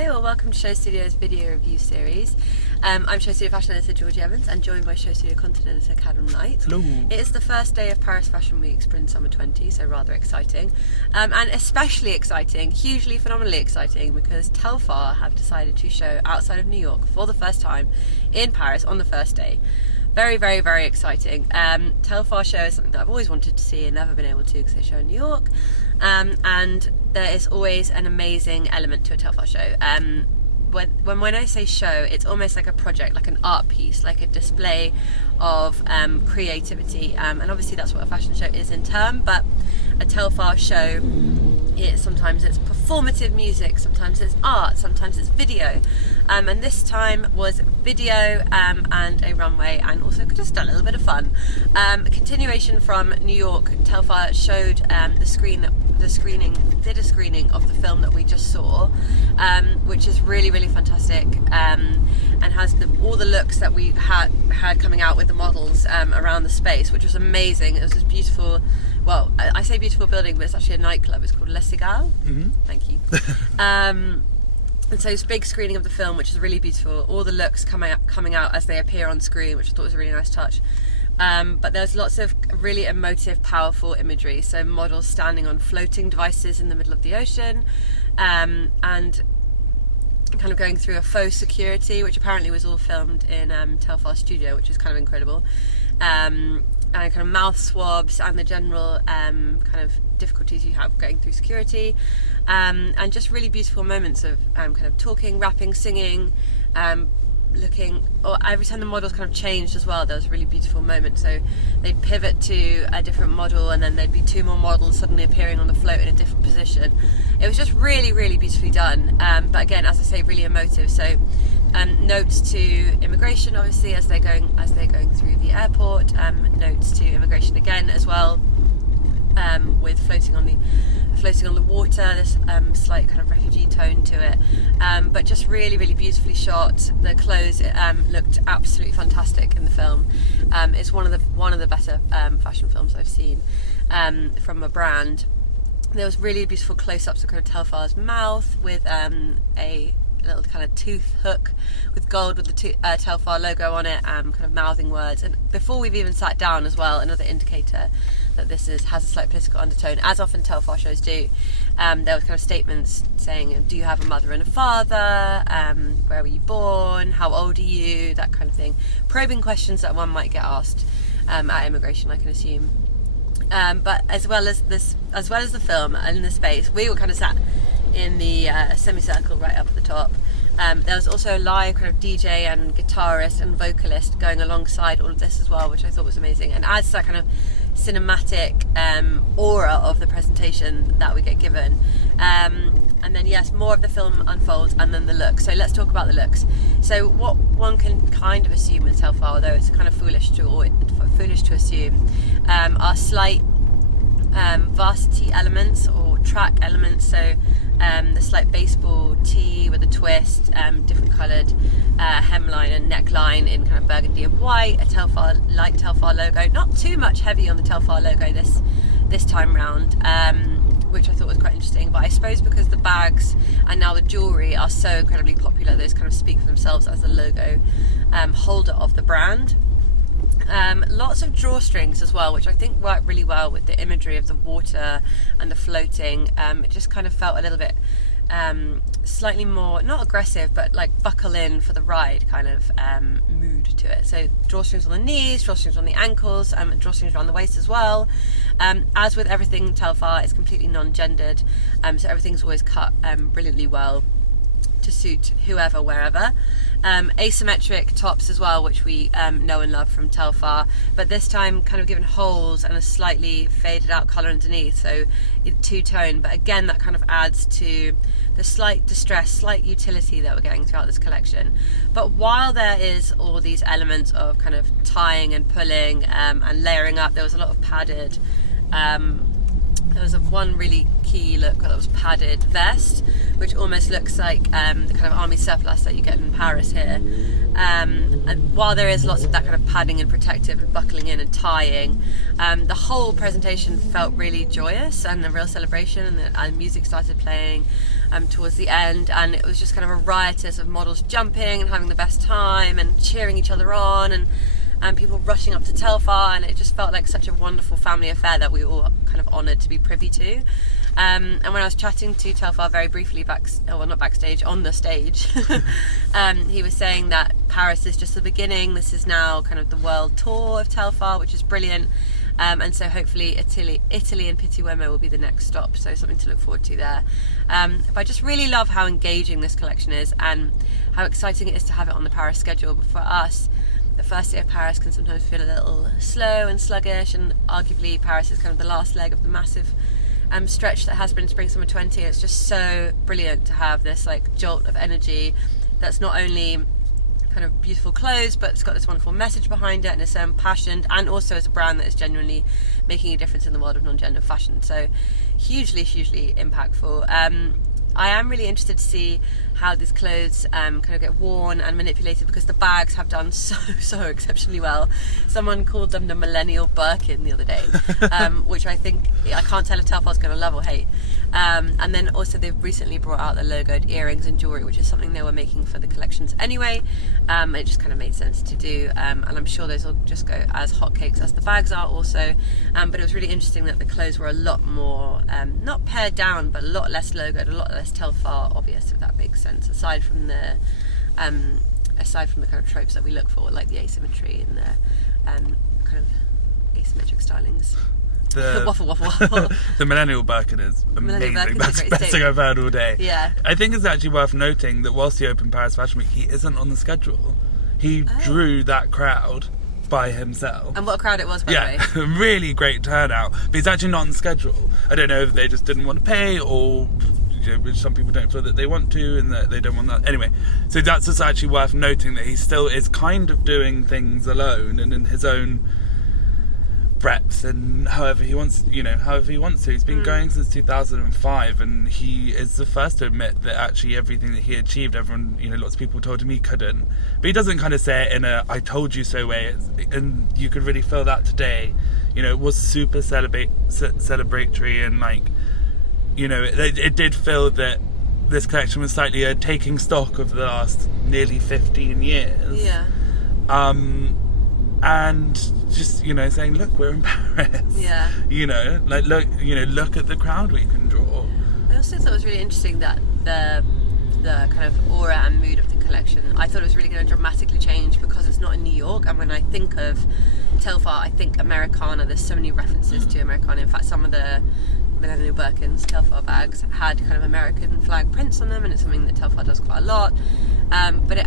Hi, or welcome to Show Studio's video review series. I'm Show Studio Fashion Editor Georgina Evans and joined by Show Studio Content Editor Calum Knight. Hello. It is the first day of Paris Fashion Week Spring Summer 20, so rather exciting. And especially exciting, hugely phenomenally exciting, because Telfar have decided to show outside of New York for the first time in Paris on the first day. Very, very, very exciting. Telfar show is something that I've always wanted to see and never been able to because they show in New York. And there is always an amazing element to a Telfar show. When I say show, it's almost like a project, like an art piece, like a display of creativity. And obviously that's what a fashion show is in turn, but a Telfar show, sometimes it's performative music, sometimes it's art, sometimes it's video. And this time was video and a runway, and also just a little bit of fun. A continuation from New York, Telfar showed did a screening of the film that we just saw, which is really, really fantastic, and has all the looks that we had coming out with the models around the space, which was amazing. It was this beautiful, well, I say beautiful building, but it's actually a nightclub. It's called Cigale. Mm-hmm. Thank you. And so it's a big screening of the film, which is really beautiful. All the looks coming out as they appear on screen, which I thought was a really nice touch. But there's lots of really emotive, powerful imagery. So models standing on floating devices in the middle of the ocean, and kind of going through a faux security, which apparently was all filmed in Telfar Studio, which is kind of incredible. And kind of mouth swabs and the general kind of difficulties you have going through security, and just really beautiful moments of kind of talking, rapping, singing, looking, or every time the models kind of changed as well, there was a really beautiful moment. So they'd pivot to a different model, and then there'd be two more models suddenly appearing on the float in a different position. It was just really, really beautifully done, but again, as I say, really emotive. So notes to immigration, obviously, as they're going through the airport. Notes to immigration again as well, with floating on the water. This slight kind of refugee tone to it, but just really, really beautifully shot. The clothes looked absolutely fantastic in the film. It's one of the better fashion films I've seen from a brand. There was really beautiful close-ups of kind of Telfar's mouth with a little kind of tooth hook with gold with the Telfar logo on it, kind of mouthing words. And before we've even sat down as well, another indicator that this has a slight political undertone, as often Telfar shows do. There was kind of statements saying, do you have a mother and a father? Where were you born? How old are you? That kind of thing. Probing questions that one might get asked at immigration, I can assume. But as well as the film and the space, we were kind of sat in the semicircle right up at the top. There was also a live kind of DJ and guitarist and vocalist going alongside all of this as well, which I thought was amazing, and adds to that kind of cinematic aura of the presentation that we get given. And then yes, more of the film unfolds, and then the looks. So let's talk about the looks. So what one can kind of assume with Telfar, although it's kind of foolish to assume, are slight varsity elements or track elements. So the slight baseball tee with a twist, different coloured hemline and neckline in kind of burgundy and white, a light Telfar logo, not too much heavy on the Telfar logo this time round, which I thought was quite interesting. But I suppose because the bags and now the jewellery are so incredibly popular, those kind of speak for themselves as the logo holder of the brand. Lots of drawstrings as well, which I think worked really well with the imagery of the water and the floating. It just kind of felt a little bit slightly more, not aggressive, but like buckle in for the ride kind of mood to it. So drawstrings on the knees, drawstrings on the ankles, drawstrings around the waist as well. As with everything Telfar, it's completely non-gendered, so everything's always cut brilliantly well to suit whoever, wherever. Asymmetric tops as well, which we know and love from Telfar, but this time kind of given holes and a slightly faded out colour underneath, so two-tone, but again that kind of adds to the slight distress, slight utility that we're getting throughout this collection. But while there is all these elements of kind of tying and pulling and layering up, there was a lot of padded, there was one really key look that was padded vest, which almost looks like the kind of army surplus that you get in Paris here. And while there is lots of that kind of padding and protective and buckling in and tying, the whole presentation felt really joyous and a real celebration, and music started playing. towards the end, and it was just kind of a riotous of models jumping and having the best time and cheering each other on, and people rushing up to Telfar, and it just felt like such a wonderful family affair that we were all kind of honoured to be privy to. And when I was chatting to Telfar very briefly not backstage, on the stage, he was saying that Paris is just the beginning. This is now kind of the world tour of Telfar, which is brilliant. And so hopefully Italy and Pitti Uomo will be the next stop, so something to look forward to there. But I just really love how engaging this collection is and how exciting it is to have it on the Paris schedule. But for us, the first day of Paris can sometimes feel a little slow and sluggish, and arguably Paris is kind of the last leg of the massive stretch that has been Spring Summer 20. It's just so brilliant to have this like jolt of energy that's not only kind of beautiful clothes, but it's got this wonderful message behind it, and it's so impassioned, and also as a brand that is genuinely making a difference in the world of non-gender fashion. So hugely impactful. I am really interested to see how these clothes kind of get worn and manipulated, because the bags have done so exceptionally well. Someone called them the millennial Birkin the other day, which I can't tell if Telfar's going to love or hate. And then also they've recently brought out the logoed earrings and jewellery, which is something they were making for the collections anyway. It just kind of made sense to do, and I'm sure those will just go as hotcakes as the bags are also. But it was really interesting that the clothes were a lot more, not pared down, but a lot less logoed, a lot less Telfar obvious, if that makes sense, aside from the kind of tropes that we look for, like the asymmetry and the kind of asymmetric stylings. The waffle. The millennial Birkin is amazing. That's the best thing I've heard all day. Yeah. I think it's actually worth noting that whilst he opened Paris Fashion Week, he isn't on the schedule. He drew that crowd by himself. And what a crowd it was, by the way. Really great turnout. But he's actually not on the schedule. I don't know if they just didn't want to pay, or some people don't feel that they want to, and that they don't want that. Anyway, so that's just actually worth noting, that he still is kind of doing things alone and in his own breadth, and however he wants to. He's been going since 2005, and he is the first to admit that actually everything that he achieved, everyone, lots of people told him he couldn't. But he doesn't kind of say it in a "I told you so" way, and you could really feel that today. It was super celebratory, and it did feel that this collection was slightly taking stock of the last nearly 15 years. Yeah. And just, saying, look, we're in Paris. Yeah. Look at the crowd we can draw. I also thought it was really interesting that the kind of aura and mood of the collection, I thought it was really going to dramatically change because it's not in New York. And when I think of Telfar, I think Americana. There's so many references to Americana. In fact, some of the millennial Birkins, Telfar bags, had kind of American flag prints on them, and it's something that Telfar does quite a lot. But it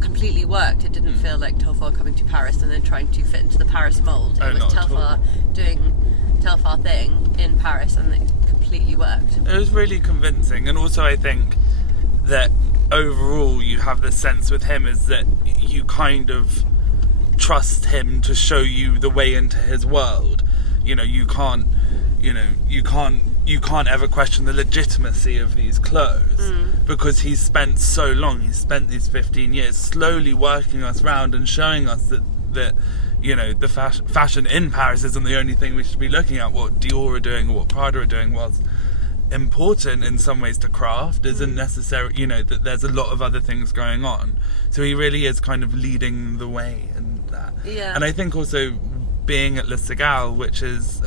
completely worked. It didn't feel like Telfar coming to Paris and then trying to fit into the Paris mould. It was Telfar doing Telfar thing in Paris, and it completely worked. It was really convincing, and also I think that overall you have the sense with him is that you kind of trust him to show you the way into his world. You can't ever question the legitimacy of these clothes, because he's spent so long. He's spent these 15 years slowly working us round and showing us that the fashion in Paris isn't the only thing we should be looking at. What Dior are doing or what Prada are doing, whilst important in some ways to craft, isn't necessary. That there's a lot of other things going on. So he really is kind of leading the way in that. Yeah. And I think also being at Le Cigale, which is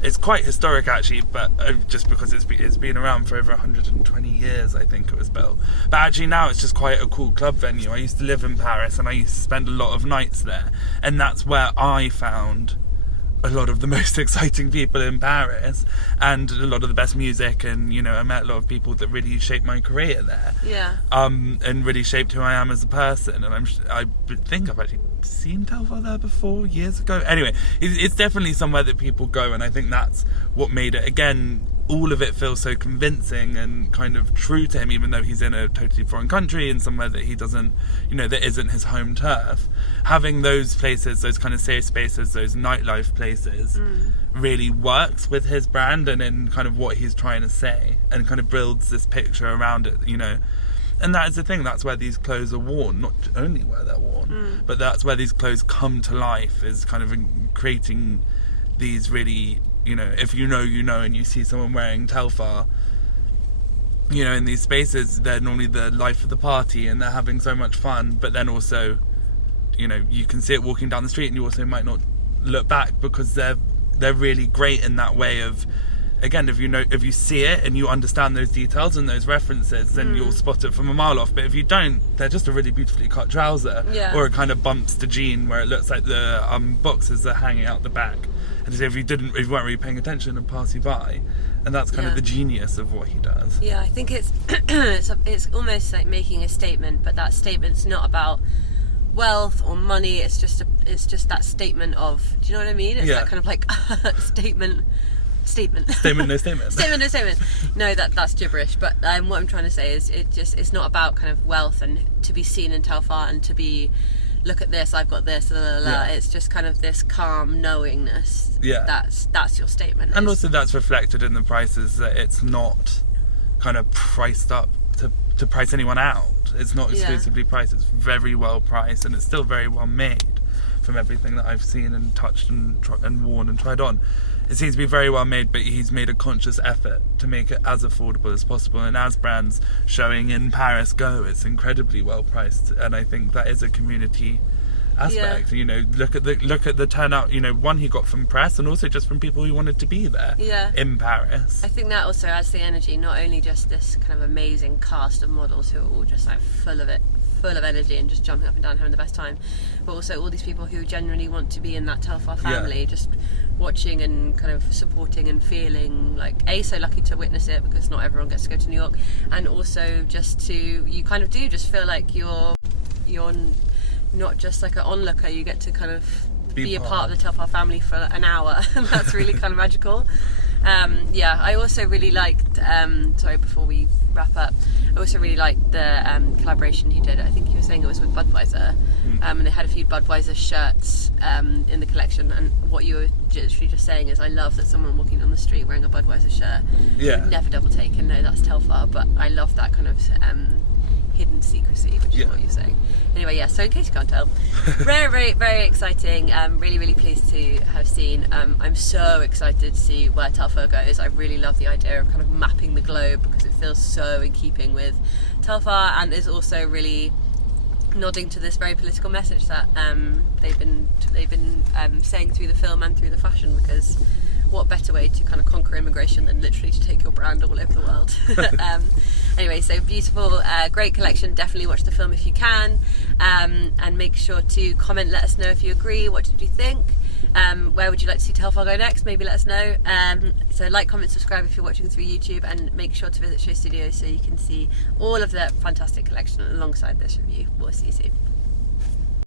it's quite historic actually, but just because it's been around for over 120 years, I think it was built. But actually now it's just quite a cool club venue. I used to live in Paris, and I used to spend a lot of nights there, and that's where I found a lot of the most exciting people in Paris, and a lot of the best music, and I met a lot of people that really shaped my career there. Yeah. And really shaped who I am as a person. And I think I've actually seen Telfar there before, years ago. Anyway, it's definitely somewhere that people go, and I think that's what made it, again, all of it feels so convincing and kind of true to him, even though he's in a totally foreign country and somewhere that he doesn't, that isn't his home turf. Having those places, those kind of safe spaces, those nightlife places, really works with his brand and in kind of what he's trying to say, and kind of builds this picture around it, And that is the thing, that's where these clothes are worn, not only where they're worn, but that's where these clothes come to life, is kind of creating these really, if and you see someone wearing Telfar, you know, in these spaces, they're normally the life of the party and they're having so much fun, but then also, you know, you can see it walking down the street and you also might not look back because they're really great in that way of, again, if you see it and you understand those details and those references, then you'll spot it from a mile off. But if you don't, they're just a really beautifully cut trouser, or it kind of bumps the jean where it looks like the boxes are hanging out the back. And if you weren't really paying attention and pass you by, and that's kind of the genius of what he does. Yeah, I think it's it's almost like making a statement, but that statement's not about wealth or money. It's just that statement of, do you know what I mean? It's that kind of like statement, no statement. No, that's gibberish. But what I'm trying to say is it's not about kind of wealth and to be seen in Telfar and to be, look at this, I've got this, It's just kind of this calm knowingness. That's your statement. And also that's reflected in the prices, that it's not kind of priced up to price anyone out. It's not exclusively priced. It's very well priced, and it's still very well made from everything that I've seen and touched and worn and tried on. It seems to be very well made, but he's made a conscious effort to make it as affordable as possible. And as brands showing in Paris go, it's incredibly well priced, and I think that is a community aspect. You know, look at the turnout. You know, one he got from press, and also just from people who wanted to be there in Paris. I think that also adds the energy. Not only just this kind of amazing cast of models who are all just like full of energy and just jumping up and down having the best time, but also all these people who genuinely want to be in that Telfar family, just watching and kind of supporting and feeling like so lucky to witness it, because not everyone gets to go to New York, and also just you kind of do just feel like you're not just like an onlooker, you get to kind of be a part of the Telfar family for an hour, and that's really kind of magical. I also really liked, sorry, before we wrap up, I also really liked the collaboration he did. I think he was saying it was with Budweiser, and they had a few Budweiser shirts in the collection, and what you were literally just saying is, I love that someone walking on the street wearing a Budweiser shirt would never double take and know that's Telfar, but I love that kind of hidden secrecy, which is what you're saying. Anyway, so in case you can't tell, very, very, very exciting. Really, really pleased to have seen. I'm so excited to see where Telfar goes. I really love the idea of kind of mapping the globe, because it feels so in keeping with Telfar, and is also really nodding to this very political message that they've been saying through the film and through the fashion, because what better way to kind of conquer immigration than literally to take your brand all over the world. Anyway, so beautiful, great collection. Definitely watch the film if you can, and make sure to comment, let us know if you agree. What did you think? Where would you like to see Telfar go next? Maybe let us know. So like, comment, subscribe if you're watching through YouTube, and make sure to visit Show Studios so you can see all of the fantastic collection alongside this review. We'll see you soon.